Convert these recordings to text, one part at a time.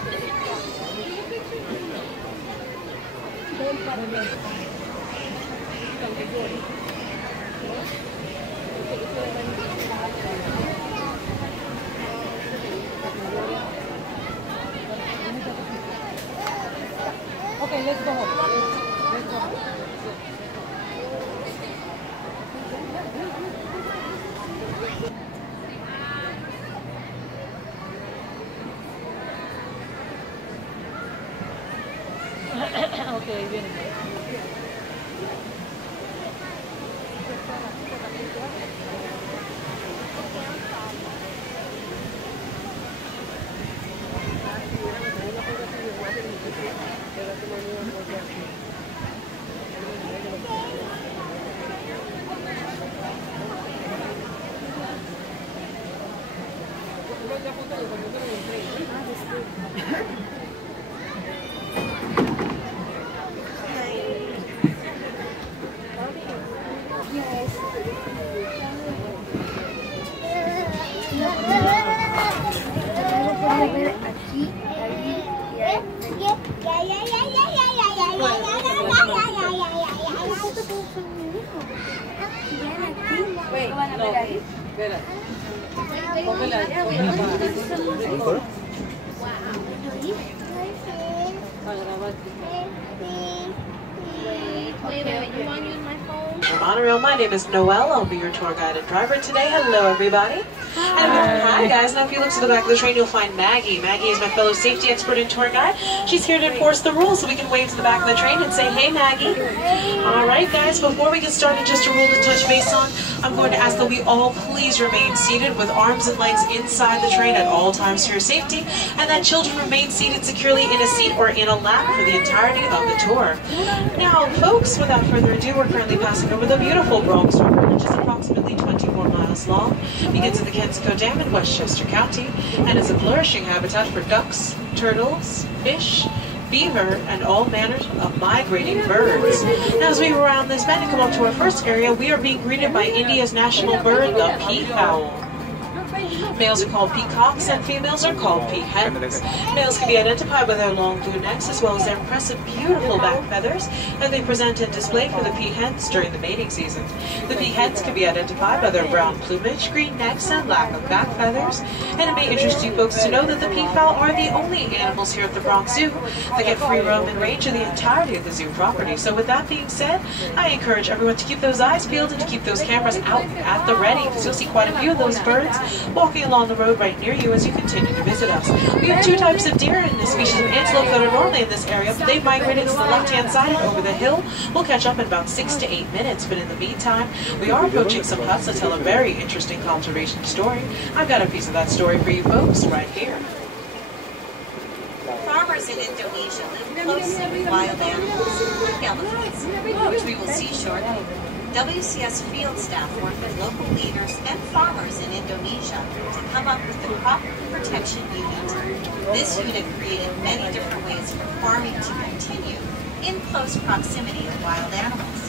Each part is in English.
Okay, let's go home. Let's go home. Okay, viene. Wait, no. Espera. Póngala. Monorail. My name is Noelle. I'll be your tour guide and driver today. Hello, everybody. Hi, guys. Now, if you look to the back of the train, you'll find Maggie. Maggie is my fellow safety expert and tour guide. She's here to enforce the rules, so we can wave to the back of the train and say, "Hey, Maggie." All right, guys. Before we get started, just a rule to touch base on. I'm going to ask that we all please remain seated with arms and legs inside the train at all times for your safety, and that children remain seated securely in a seat or in a lap for the entirety of the tour. Now, folks, without further ado, we're currently passing over the beautiful Bronx River, which is approximately 24 miles long, begins at the Kensico Dam in Westchester County, and is a flourishing habitat for ducks, turtles, fish, beaver, and all manners of migrating birds. Now, as we round this bend and come up to our first area, we are being greeted by India's national bird, the peafowl. Males are called peacocks and females are called peahens. Males can be identified by their long blue necks as well as their impressive, beautiful back feathers that they present and display for the peahens during the mating season. The peahens can be identified by their brown plumage, green necks, and lack of back feathers. And it may interest you folks to know that the peafowl are the only animals here at the Bronx Zoo that get free roam and range of the entirety of the zoo property. So with that being said, I encourage everyone to keep those eyes peeled and to keep those cameras out at the ready, because you'll see quite a few of those birds walking along the road right near you as you continue to visit us. We have two types of deer in this species of antelope that are normally in this area, but they've migrated to the left-hand side and over the hill. We'll catch up in about 6 to 8 minutes, but in the meantime, we are approaching some huts that tell a very interesting conservation story. I've got a piece of that story for you folks right here. Farmers in Indonesia live closely with wild animals, like elephants, which we will see shortly. WCS field staff work with local leaders and farmers in Indonesia to come up with the Crop Protection Unit. This unit created many different ways for farming to continue in close proximity of wild animals.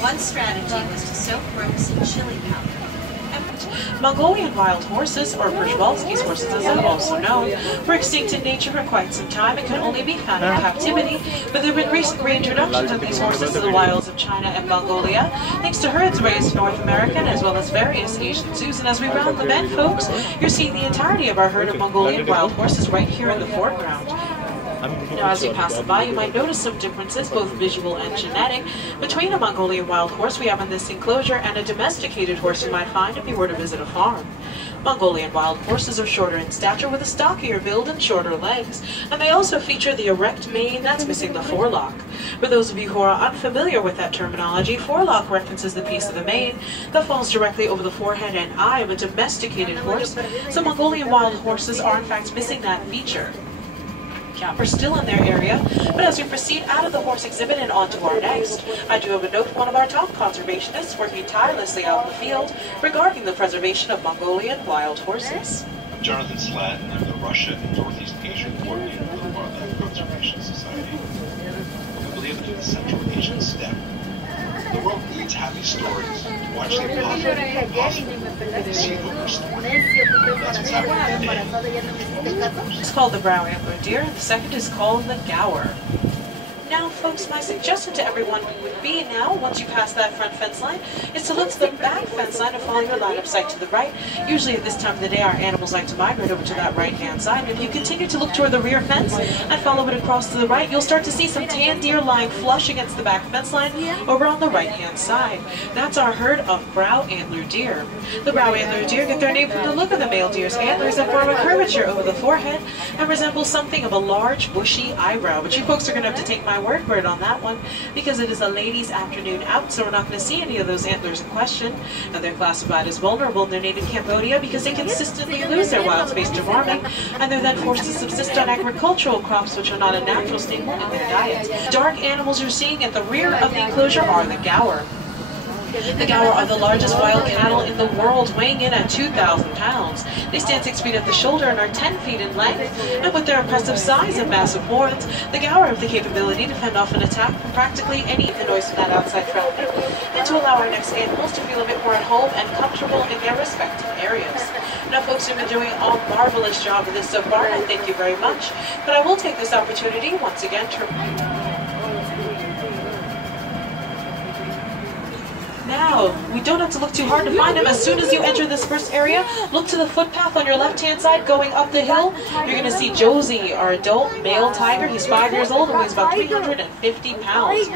One strategy was to soak ropes in chili powder. Mongolian wild horses, or Przewalski's horses as they're also known, were extinct in nature for quite some time and could only be found in captivity, but there have been recent reintroductions of these horses to the wilds of China and Mongolia, thanks to herds raised in North America as well as various Asian zoos. And as we round the bend, folks, you're seeing the entirety of our herd of Mongolian wild horses right here in the foreground. Now, as you pass by, you might notice some differences, both visual and genetic, between a Mongolian wild horse we have in this enclosure and a domesticated horse you might find if you were to visit a farm. Mongolian wild horses are shorter in stature with a stockier build and shorter legs, and they also feature the erect mane that's missing the forelock. For those of you who are unfamiliar with that terminology, forelock references the piece of the mane that falls directly over the forehead and eye of a domesticated horse, so Mongolian wild horses are in fact missing that feature. Are still in their area, but as we proceed out of the horse exhibit and on to our next, I do have a note from one of our top conservationists working tirelessly out in the field regarding the preservation of Mongolian wild horses. I'm Jonathan Slatt, and I'm the Russia and Northeast Asia coordinator for the Wildlife Conservation Society. We believe that in the Central Asian steppe, The world needs happy stories. Watch them positive, see the story. That's exactly what It's called the brow antler deer, and the second is called the gaur. Now, folks, my suggestion to everyone would be now, once you pass that front fence line, is to look to the back fence line and follow your line of sight to the right. Usually at this time of the day, our animals like to migrate over to that right-hand side. And if you continue to look toward the rear fence and follow it across to the right, you'll start to see some tan deer lying flush against the back fence line over on the right-hand side. That's our herd of brow antler deer. The brow antler deer get their name from the look of the male deer's antlers that form a curvature over the forehead and resemble something of a large, bushy eyebrow. But you folks are going to have to take my word for it on that one, because it is a ladies' afternoon out, so we're not going to see any of those antlers in question. Now, they're classified as vulnerable in their native Cambodia because they consistently lose their wild space to farming, and they're then forced to subsist on agricultural crops which are not a natural staple in their diet. Dark animals you're seeing at the rear of the enclosure are the gaur. The gaur are the largest wild cattle in the world, weighing in at 2,000 pounds. They stand 6 feet at the shoulder and are 10 feet in length, and with their impressive size and massive horns, the gaur have the capability to fend off an attack from practically any noise from that outside traffic, and to allow our next animals to feel a bit more at home and comfortable in their respective areas. Now, folks, you've been doing a marvelous job of this so far, and thank you very much. But I will take this opportunity once again to... Now, we don't have to look too hard to find him. As soon as you enter this first area, look to the footpath on your left-hand side going up the hill. You're going to see Josie, our adult male tiger. He's 5 years old and weighs about 350 pounds.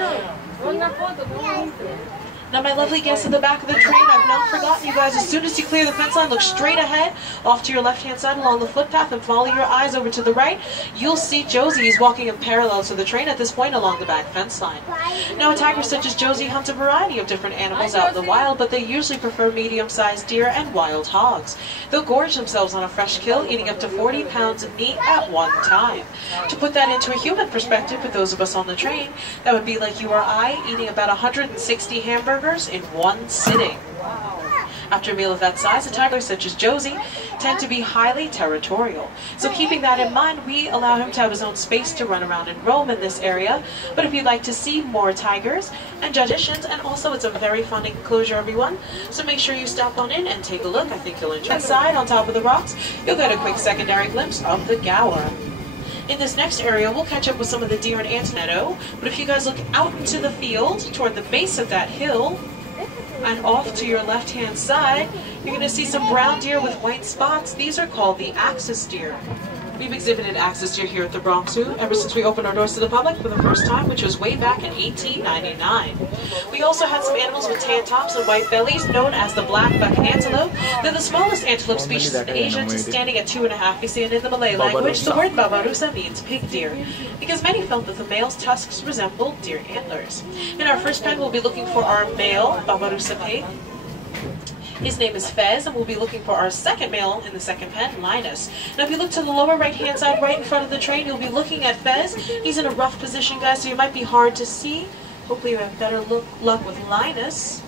Now, my lovely guests in the back of the train, I've not forgotten you guys. As soon as you clear the fence line, look straight ahead, off to your left-hand side along the footpath, and follow your eyes over to the right. You'll see Josie. He's walking in parallel to the train at this point along the back fence line. Now, a tiger such as Josie hunts a variety of different animals out in the wild, but they usually prefer medium-sized deer and wild hogs. They'll gorge themselves on a fresh kill, eating up to 40 pounds of meat at one time. To put that into a human perspective, with those of us on the train, that would be like you or I eating about 160 hamburgers in one sitting. After a meal of that size, a tiger such as Josie tend to be highly territorial. So keeping that in mind, we allow him to have his own space to run around and roam in this area. But if you'd like to see more tigers and judicians, and also it's a very fun enclosure, everyone, so make sure you stop on in and take a look. I think you'll enjoy it. Inside, on top of the rocks, you'll get a quick secondary glimpse of the gaur. In this next area, we'll catch up with some of the deer and antelope, but if you guys look out into the field, toward the base of that hill, and off to your left-hand side, you're going to see some brown deer with white spots. These are called the axis deer. We've exhibited axis deer here at the Bronx Zoo ever since we opened our doors to the public for the first time, which was way back in 1899. We also had some animals with tan tops and white bellies, known as the black-buck antelope. They're the smallest antelope species in Asia, just standing at 2.5 feet, and in the Malay language, the word babarusa means pig deer, because many felt that the male's tusks resembled deer antlers. In our first pen, we'll be looking for our male babarusa pig. His name is Fez, and we'll be looking for our second male in the second pen, Linus. Now, if you look to the lower right-hand side, right in front of the train, you'll be looking at Fez. He's in a rough position, guys, so you might be hard to see. Hopefully you have better luck with Linus.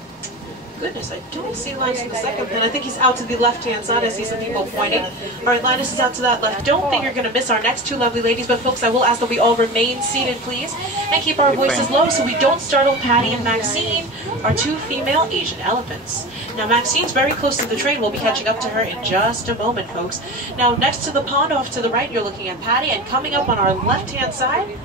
Goodness, I don't see Linus in the second pen. I think he's out to the left-hand side. I see some people pointing. All right, Linus is out to that left. Don't think you're going to miss our next two lovely ladies, but folks, I will ask that we all remain seated, please, and keep our voices low so we don't startle Patty and Maxine, our two female Asian elephants. Now, Maxine's very close to the train. We'll be catching up to her in just a moment, folks. Now, next to the pond off to the right, you're looking at Patty, and coming up on our left-hand side,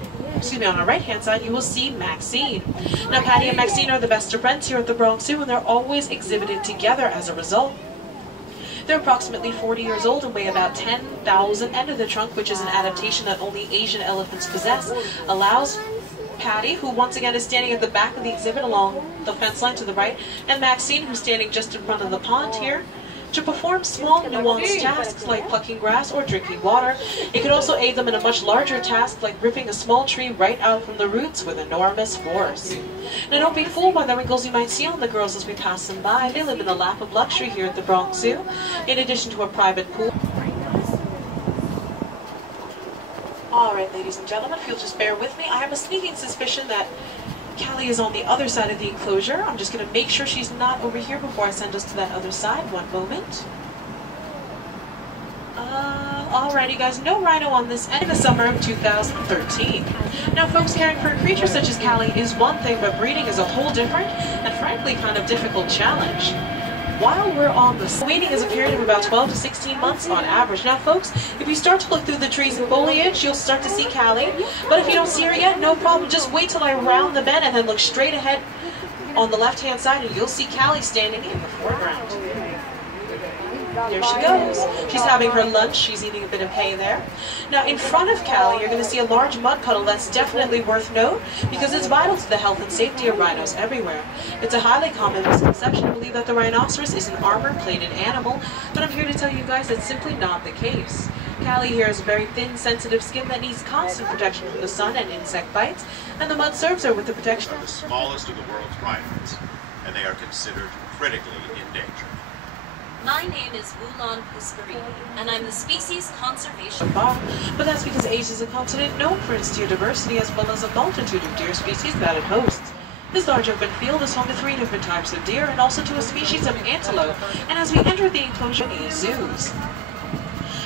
on our right-hand side, you will see Maxine. Now, Patty and Maxine are the best of friends here at the Bronx Zoo, and they're always exhibited together as a result. They're approximately 40 years old and weigh about 10,000, and in the trunk, which is an adaptation that only Asian elephants possess, allows Patty, who once again is standing at the back of the exhibit along the fence line to the right, and Maxine, who's standing just in front of the pond here, to perform small, nuanced tasks like plucking grass or drinking water. It could also aid them in a much larger task like ripping a small tree right out from the roots with enormous force. Now, don't be fooled by the wrinkles you might see on the girls as we pass them by. They live in the lap of luxury here at the Bronx Zoo, in addition to a private pool. Alright, ladies and gentlemen, if you'll just bear with me, I have a sneaking suspicion that Callie is on the other side of the enclosure. I'm just going to make sure she's not over here before I send us to that other side. One moment. Alrighty guys, no rhino on this end in the summer of 2013. Now folks, caring for a creature such as Callie is one thing, but breeding is a whole different and frankly kind of difficult challenge. While we're on the weaning is a period of about 12 to 16 months on average. Now folks, if you start to look through the trees and foliage, you'll start to see Callie. But if you don't see her yet, no problem. Just wait till I round the bend and then look straight ahead on the left hand side and you'll see Callie standing in the foreground. There she goes. She's having her lunch. She's eating a bit of hay there. Now, in front of Callie, you're going to see a large mud puddle that's definitely worth note because it's vital to the health and safety of rhinos everywhere. It's a highly common misconception to believe that the rhinoceros is an armor-plated animal, but I'm here to tell you guys that's simply not the case. Callie here has a very thin, sensitive skin that needs constant protection from the sun and insect bites, and the mud serves her with the protection. Are the smallest of the world's rhinos, and they are considered critically endangered. My name is Wulan Pusparini, and I'm the Species Conservation But that's because Asia is a continent known for its deer diversity as well as a multitude of deer species that it hosts. This large open field is home to 3 different types of deer and also to a species of antelope, and as we enter the enclosure, zoos.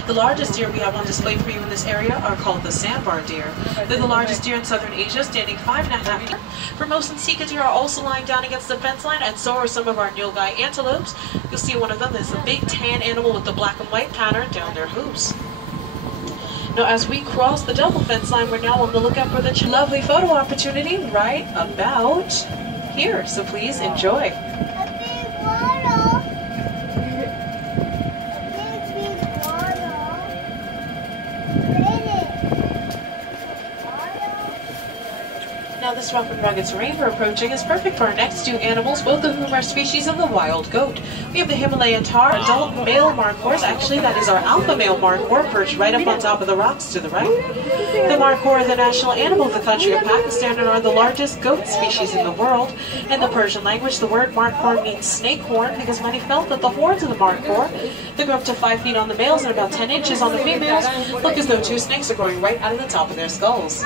The largest deer we have on display for you in this area are called the sandbar deer. They're the largest deer in southern Asia, standing 5.5 feet. Formosan sika deer are also lying down against the fence line, and so are some of our Nilgai antelopes. You'll see one of them is a big tan animal with the black and white pattern down their hooves. Now, as we cross the double fence line, we're now on the lookout for the lovely photo opportunity right about here. So please enjoy. Now this rough and rugged terrain we're approaching is perfect for our next 2 animals, both of whom are species of the wild goat. We have the Himalayan tahr, adult male markhors. Actually, that is our alpha male markhor, perched right up on top of the rocks to the right. The markhor are the national animal of the country of Pakistan and are the largest goat species in the world. In the Persian language, the word markhor means snake horn because many felt that the horns of the markhor, that grow up to 5 feet on the males and about 10 inches on the females, look as though 2 snakes are growing right out of the top of their skulls.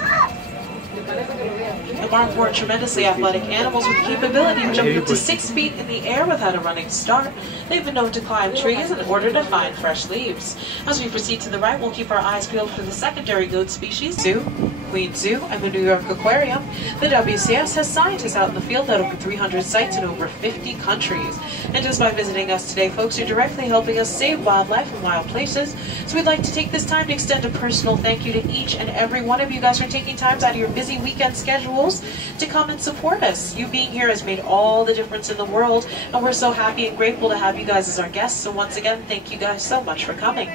The markhor are tremendously athletic animals with the capability of jumping up to 6 feet in the air without a running start. They've been known to climb trees in order to find fresh leaves. As we proceed to the right, we'll keep our eyes peeled for the secondary goat species, Zoo, Queen Zoo, and the New York Aquarium. The WCS has scientists out in the field at over 300 sites in over 50 countries. And just by visiting us today, folks, you're directly helping us save wildlife and wild places. So we'd like to take this time to extend a personal thank you to each and every one of you guys for taking time out of your busy weekend schedules to come and support us. You being here has made all the difference in the world, and we're so happy and grateful to have you guys as our guests. So once again, thank you guys so much for coming.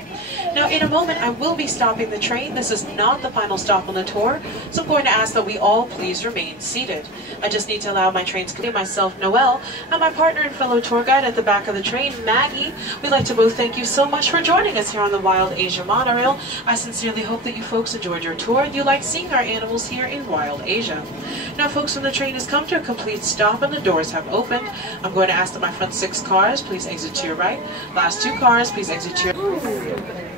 Now, in a moment, I will be stopping the train. This is not the final stop on the tour, so I'm going to ask that we all please remain seated. I just need to allow my train to continue. Myself, Noelle, and my partner and fellow tour guide at the back of the train, Maggie. We'd like to both thank you so much for joining us here on the Wild Asia Monorail. I sincerely hope that you folks enjoyed your tour and you like seeing our animals here in Wild Asia. Now, folks, when the train has come to a complete stop and the doors have opened, I'm going to ask that my front 6 cars please exit to your right. Last 2 cars, please exit to your